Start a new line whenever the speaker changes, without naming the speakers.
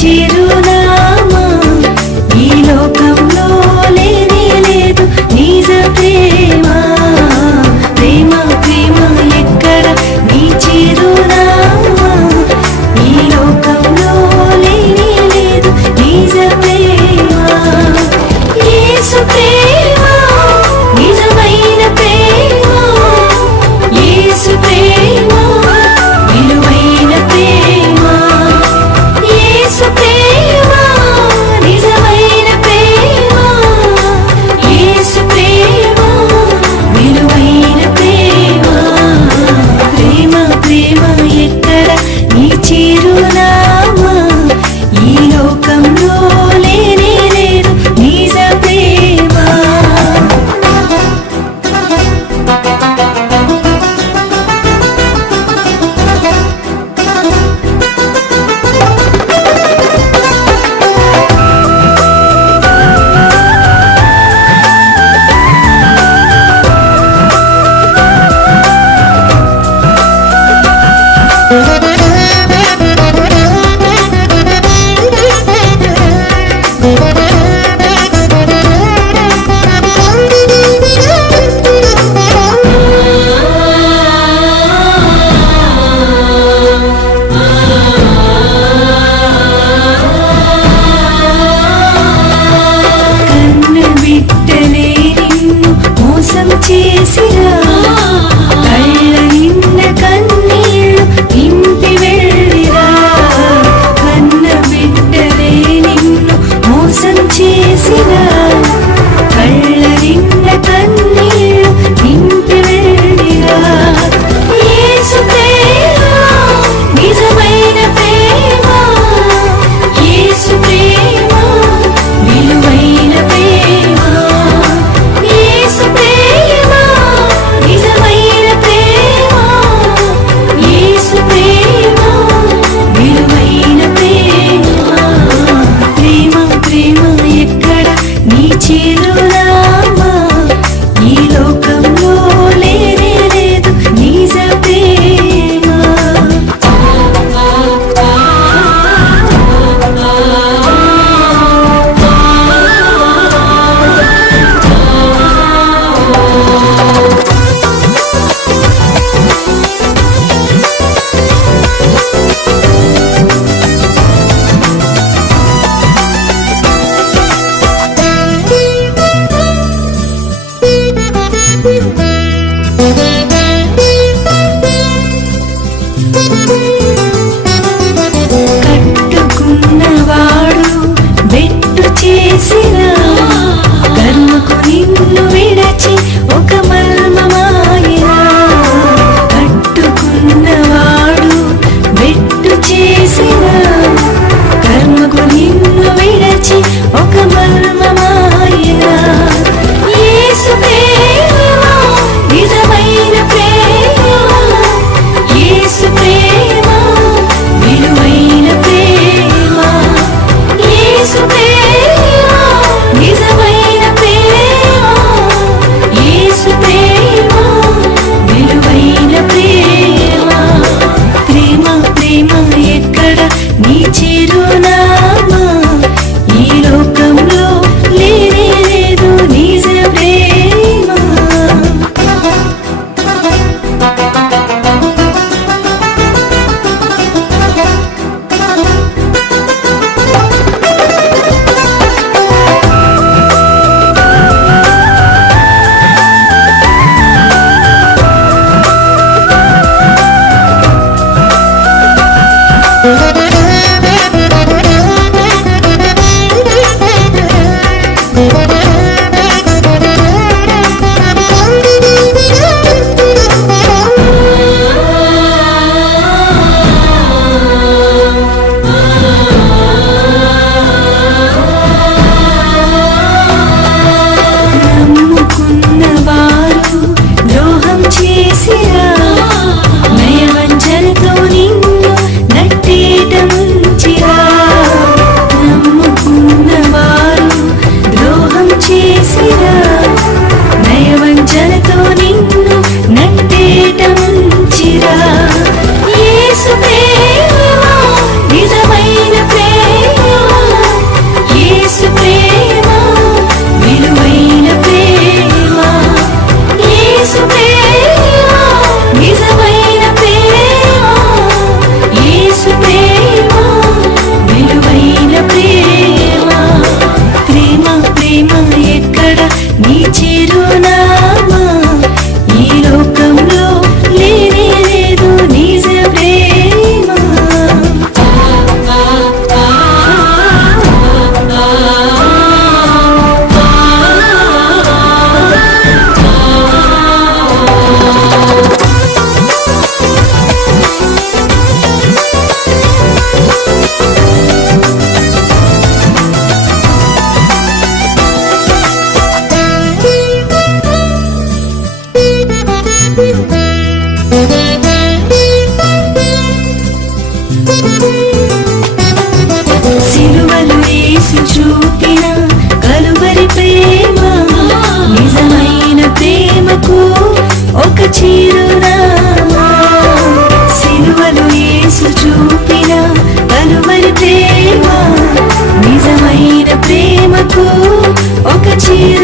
tiro మోసం చేసిరా కళ్ళ నిన్న కన్నీళ్ళు మోసం చేసిరా o que cativo.